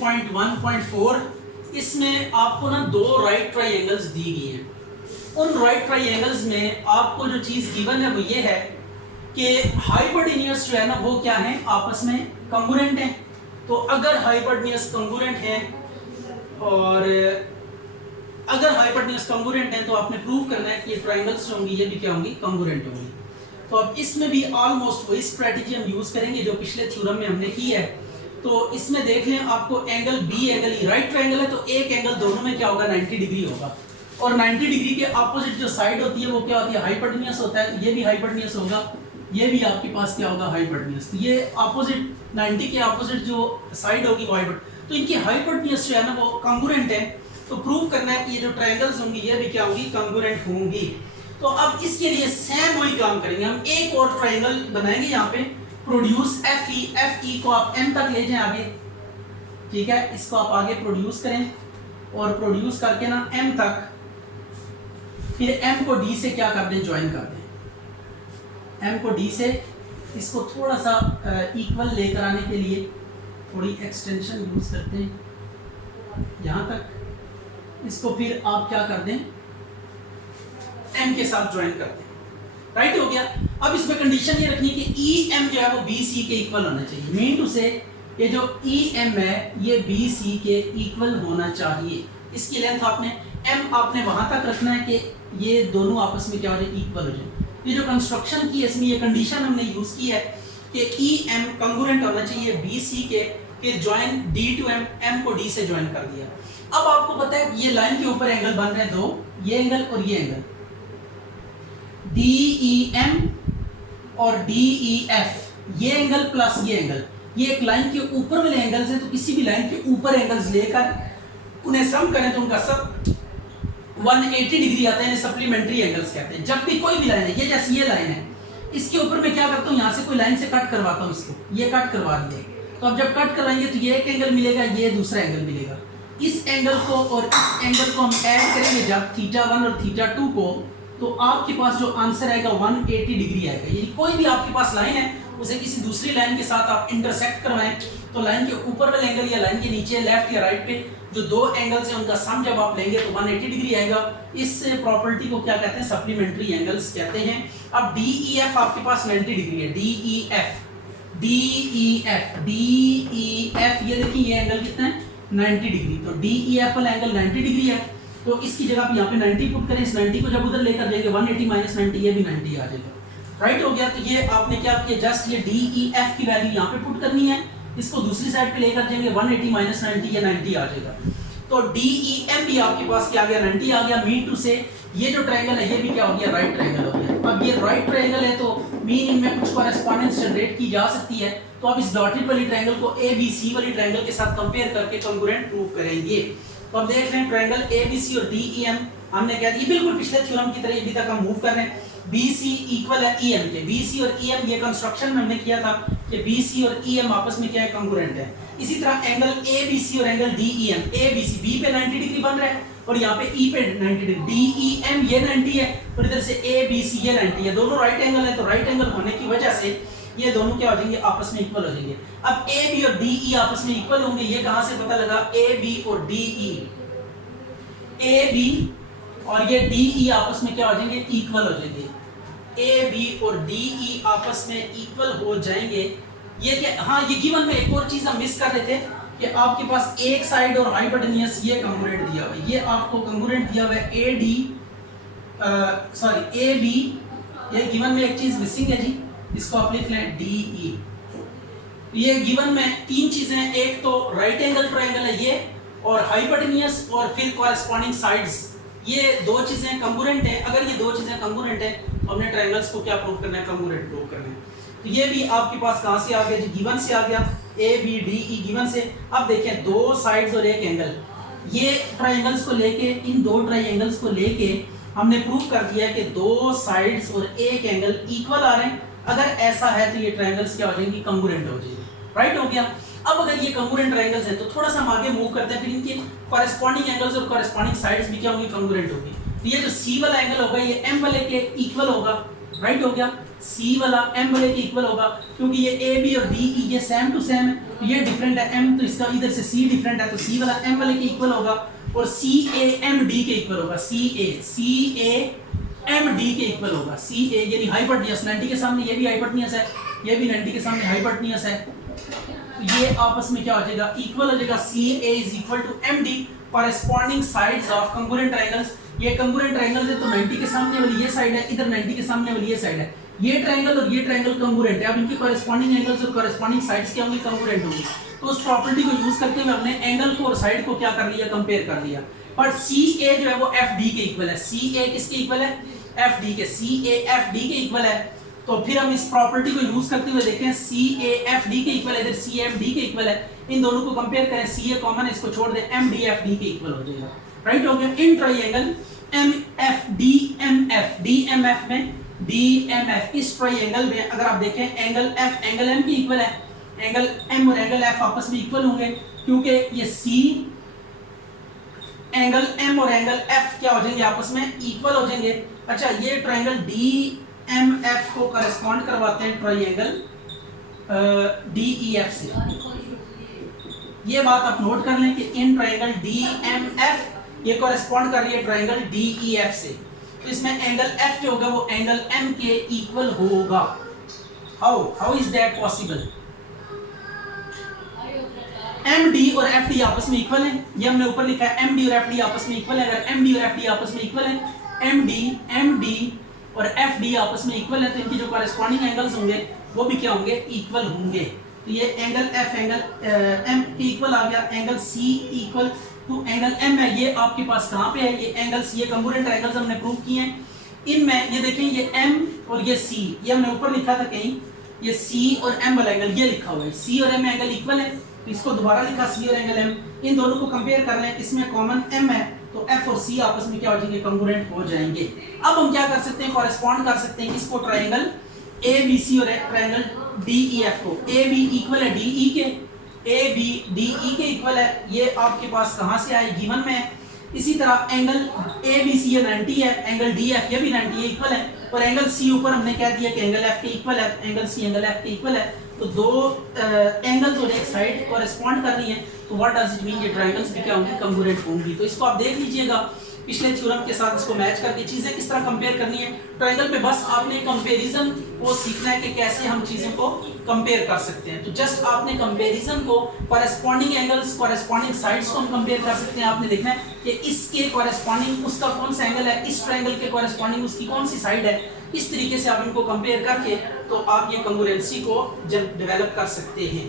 10.1.4 इसमें आपको ना दो राइट ट्राइंगल्स दी गई हैं। उन राइट ट्राइंगल्स में आपको जो चीज़ गिवन है वो ये है कि हाइपोटेन्यूज जो है ना वो क्या है, आपस में कंग्रुएंट है। तो अगर हाइपोटेन्यूज कंग्रुएंट है और अगर हाइपोटेन्यूज कंग्रुएंट है तो आपने प्रूव करना है कि ये ट्राइंगल्स जो होंगी ये भी क्या होंगी, कंग्रुएंट होंगी। तो अब इसमें भी ऑलमोस्ट वही स्ट्रेटजी हम यूज करेंगे जो पिछले थ्योरम में हमने की है। तो इसमें देख लें, आपको angle B angle right triangle है तो एक एंगल दोनों में क्या होगा, 90 डिग्री होगा। और 90 डिग्री के अपोजिट जो साइड होती है वो क्या होती है, हाइपोटेन्यूज होता है। तो ये भी हाइपोटेन्यूज होगा, ये भी आपके पास क्या होगा, हाइपोटेन्यूज। तो ये अपोजिट 90 के अपोजिट जो साइड होगी वो हाइपोटेन्यूज, तो इनकी हाइपोटेन्यूज जो है ना वो कंग्रुएंट है। तो प्रूव करना है कि ये जो ट्राइंगल्स होंगी ये भी क्या होंगी, कंग्रुएंट होंगी। तो अब इसके लिए सेम वही काम करेंगे, हम एक और ट्राइंगल बनाएंगे यहाँ पे, प्रोड्यूस एफ ई को आप एम तक ले जाएं आगे, ठीक है। इसको आप आगे प्रोड्यूस करें और प्रोड्यूस करके ना एम तक, फिर एम को डी से क्या कर दें, ज्वाइन कर दें। एम को डी से इसको थोड़ा सा इक्वल लेकर आने के लिए थोड़ी एक्सटेंशन यूज करते हैं यहाँ तक। इसको फिर आप क्या कर दें, एम के साथ ज्वाइन करते हैं, राइट हो गया। अब इसमें कंडीशन ये रखनी है कि ई एम जो है वो बी सी के इक्वल होना चाहिए। मीन टू से ये जो ई एम है ये बी सी के इक्वल होना चाहिए। इसकी लेंथ आपने एम आपने वहां तक रखना है कि ये दोनों आपस में क्या हो जाए, इक्वल हो जाए। ये जो कंस्ट्रक्शन की इसमें ये कंडीशन हमने यूज की है कि ई एम कंग्रुएंट होना चाहिए बी सी के, फिर join D to M, M को डी से ज्वाइन कर दिया। अब आपको पता है ये लाइन के ऊपर एंगल बन रहे हैं दो, ये एंगल और ये एंगल, डी ई एम और डी ई एफ, ये एंगल प्लस ये एंगल, ये एक लाइन के ऊपर वाले एंगल्स हैं। तो किसी भी लाइन के ऊपर एंगल्स लेकर उन्हें सम करें तो उनका सब 180 डिग्री आता है, इन्हें सप्लीमेंट्री एंगल्स कहते हैं। जब भी कोई भी लाइन है, ये जैसे ये लाइन है, इसके ऊपर मैं क्या करता हूँ, यहाँ से कोई लाइन से कट करवाता हूँ, इसको ये कट करवा दिया। तो अब जब कट करवाएंगे तो ये एक एंगल मिलेगा, ये दूसरा एंगल मिलेगा। इस एंगल को और इस एंगल को हम ऐड करेंगे जब θ1 और θ2 को, तो आपके पास जो आंसर आएगा 180 डिग्री आएगा। यानी कोई भी आपके पास लाइन है उसे किसी दूसरी लाइन के साथ आप इंटरसेक्ट करवाएं तो लाइन के ऊपर वाले एंगल या लाइन के नीचे लेफ्ट या राइट पे जो दो एंगल्स हैं उनका सम जब आप लेंगे तो 180 डिग्री आएगा। इस प्रॉपर्टी को क्या कहते हैं, सप्लीमेंट्री एंगल्स कहते हैं। अब डी ई एफ आपके पास 90 डिग्री है, D E F D E F D E F, ये देखिए ये एंगल कितना है, 90 डिग्री। तो डी ई एफ वाला एंगल 90 डिग्री है, तो इसकी जगह आप यहाँ पे 90 पुट करें। इस 90 को जब उधर लेकर जाएंगे 180 माइनस 90, ये भी 90 आ जाएगा, राइट हो गया। तो ये आपने क्या किया, जस्ट ये डी ई एफ की वैल्यू यहाँ पे पुट करनी है, इसको दूसरी साइड पे लेकर जाएंगे 180 माइनस 90, ये 90 आ जाएगा। तो डी ई एम भी आपके पास क्या आ गया, 90 आ गया। मीन टू से ये जो ट्रायंगल है ये भी क्या हो गया, राइट ट्रायंगल हो गया। अब ये राइट ट्रायंगल है तो मीन इनमें कुछ कॉरेस्पॉन्डेंस जनरेट की जा सकती है। तो अब इस डॉटेड वाली ट्रायंगल को ए बी सी वाली ट्रायंगल के साथ कंपेयर करके कंग्रुएंट प्रूव करेंगे। तो अब देख रहे हैं ट्रायंगल ए बी सी और डी ई एम हमने कह दिया बिल्कुल पिछले थ्योरम की तरह अभी तक हम मूव कर रहे हैं। बी सी इक्वल है ई एम के, बी सी और ई एम ये कंस्ट्रक्शन में हमने किया था कि बी सी और ई एम आपस में क्या है, कंग्रुएंट है। इसी तरह एंगल ए बी सी और angle D E M, A B C B पे 90 डिग्री बन रहा है और यहाँ पे ई पे 90 डिग्री, डी ई एम ये 90 है और इधर से ए बी सी ये 90 है, दोनों राइट एंगल है। तो राइट एंगल होने की वजह से ये दोनों क्या हो जाएंगे, आपस में इक्वल हो जाएंगे। अब ए बी और डी ई आपस में इक्वल होंगे, ये कहां से पता लगा, ए बी और डी ई, ए बी और ये डी ई आपस में क्या हो जाएंगे, इक्वल हो जाएंगे। ए बी और डी ई आपस में इक्वल हो जाएंगे। ये क्या, हाँ ये गिवन में एक और चीज हम मिस कर रहे थे कि आपके पास एक साइड और हाइपोटेन्यूज ये कंग्रुएंट दिया हुआ है, ये आपको कंग्रुएंट दिया हुआ है A D sorry A B, ये गिवन में एक चीज मिसिंग है जी, इसको आप लिख लें डी ई। ये गिवन में तीन चीजें हैं, एक तो राइट एंगल ट्रायंगल है ये, और हाइपोटेन्यूज और फिर कॉरेस्पॉन्डिंग साइड्स, ये दो चीजें कंग्रुएंट है। अगर ये दो चीजें कंग्रुएंट है तो हमने ट्रायंगल्स को क्या प्रूव करना है, कंग्रुएंट प्रूव करना है। तो ये भी आपके पास कहां से आ गया जी, गिवन से आ गया, A B D E given से। अब देखें दो साइड्स और एक एंगल, ये ट्रायंगल्स को लेके, इन दो ट्रायंगल्स को लेके हमने प्रूव कर दिया है कि दो साइड्स और एक एंगल इक्वल आ रहे हैं। अगर ऐसा है तो ये ट्रायंगल्स क्या हो जाएंगी, कंग्रुएंट हो जाएंगी, राइट हो गया। अब अगर ये कंग्रुएंट ट्रायंगल्स है तो थोड़ा सा हम आगे मूव करते हैं, फिर इनके कॉरेस्पॉन्डिंग एंगल्स और कॉरेस्पॉन्डिंग साइड्स भी क्या होंगी, कंग्रुएंट होगी। तो ये जो सी वाला एंगल होगा ये एम वाले के इक्वल होगा, राइट हो गया। सी वाला एम वाले के इक्वल होगा क्योंकि ये ए बी और डी ई ये सेम टू सेम है, तो ये डिफरेंट है एम, तो इसका इधर से सी डिफरेंट है, तो सी वाला एम वाले के इक्वल होगा और सी ए एम डी के इक्वल होगा। सी ए एम डी के इक्वल होगा। सी ए यानी हाइपोटेन्यूज 90 के सामने ये भी हाइपोटेन्यूज है, ये भी 90 के सामने हाइपोटेन्यूज है, तो ये आपस में क्या हो जाएगा, इक्वल हो जाएगा। C A is equal to M D corresponding sides of congruent triangles. ये कंग्रुएंट ट्रायंगल्स है तो 90 के सामने वाली ये साइड है, इधर 90 के सामने वाली ये साइड है, ये ट्रायंगल और ये ट्रायंगल कंग्रुएंट है। अब इनकी कॉरेस्पॉन्डिंग एंगल्स और कॉरेस्पॉन्डिंग साइड्स क्या होंगी, कंग्रुएंट होंगी। तो उस प्रॉपर्टी को यूज करते हुए हमने एंगल को और साइड को क्या कर लिया, कंपेयर कर लिया। बट सी ए जो है वो एफ डी के इक्वल है। सी ए किसके इक्वल है, एफ डी के। सी ए एफ डी के इक्वल है, तो फिर हम इस प्रॉपर्टी को यूज करते हुए देखें सी ए एफ डी के इक्वल है, इधर सी एम डी के इक्वल है, इन दोनों को कंपेयर करें, सी ए कॉमन है, इसको छोड़ दें, एम डी एफ डी के इक्वल हो जाएगा। राइट हो गया। In triangle M F D M F, D M F में डी एम एफ, इस ट्रायंगल में अगर आप देखें एंगल एफ एंगल एम के इक्वल है, एंगल एम और एंगल एफ आपस में इक्वल होंगे क्योंकि ये सी एंगल एम और एंगल एफ क्या हो जाएंगे, आपस में इक्वल हो जाएंगे। अच्छा, ये ट्रायंगल डी एम एफ को करस्पॉन्ड करवाते हैं ट्रायंगल डी ई एफ से। ये बात आप नोट कर लें कि in triangle D M F ये कॉरेस्पॉन्ड कर रही है ट्रायंगल डी ई एफ से, तो इसमें एंगल एफ जो होगा वो एंगल एम के इक्वल होगा। How is that possible? M D और एफ डी आपस में इक्वल है, ये हमने ऊपर लिखा है एम डी और एफ डी आपस में इक्वल है। अगर एम डी और एफ डी आपस में इक्वल है, एम डी और एफ डी आपस में इक्वल है, तो इनकी जो कॉरेस्पॉन्डिंग एंगल्स होंगे वो भी क्या होंगे, इक्वल होंगे। तो ये एंगल एफ एंगल एम के इक्वल आ गया, angle C equal to angle M है। ये आपके पास कहाँ पे है, ये एंगल्स, ये कंग्रुएंट एंगल्स हमने प्रूव किए हैं। इनमें ये देखें, ये एम और ये सी, ये हमने ऊपर लिखा था कहीं, ये सी और एम वाला एंगल ये लिखा हुआ है, सी और एम एंगल इक्वल है, तो इसको दोबारा लिखा सी और एंगल एम, इन दोनों को कंपेयर कर लें, इसमें कॉमन एम है, तो एफ और सी आपस में क्या हो जाएंगे, कंग्रुएंट हो जाएंगे। अब हम क्या कर सकते हैं, कॉरेस्पॉन्ड कर सकते हैं इसको ट्रायंगल ए बी सी और ट्रायंगल डी ई एफ को। ए बी इक्वल है डी ई के, ए बी डी ई के इक्वल है, ये आपके पास कहाँ से आए, गिवन में है। इसी तरह एंगल ए बी सी ये 90 है, एंगल डी एफ ये भी 90 है, इक्वल है, और एंगल सी ऊपर हमने कह दिया कि एंगल एफ के इक्वल है, एंगल सी एंगल एफ के इक्वल है, तो दो एंगल्स और एक साइड कॉरेस्पॉन्ड कर रही हैं, तो व्हाट डज इट मीन, ये ट्रायंगल्स भी क्या होंगी, कंग्रुएंट होंगी। तो इसको आप देख लीजिएगा पिछले थ्योरम के साथ इसको मैच करके चीजें किस तरह कंपेयर करनी है ट्रायंगल पे। बस आपने कंपैरिजन को सीखना है कि कैसे हम चीजों को कंपेयर कर सकते हैं। तो जस्ट आपने कंपैरिजन को, कॉरेस्पॉन्डिंग एंगल्स कॉरेस्पॉन्डिंग साइड्स को हम कंपेयर कर सकते हैं। आपने देखना है कि इसके कॉरेस्पॉन्डिंग उसका कौन सा एंगल है, इस ट्रायंगल के कॉरेस्पॉन्डिंग उसकी कौन सी साइड है। इस तरीके से आप इनको कंपेयर करके तो आप ये कंग्रुएंसी को जब डेवलप कर सकते हैं।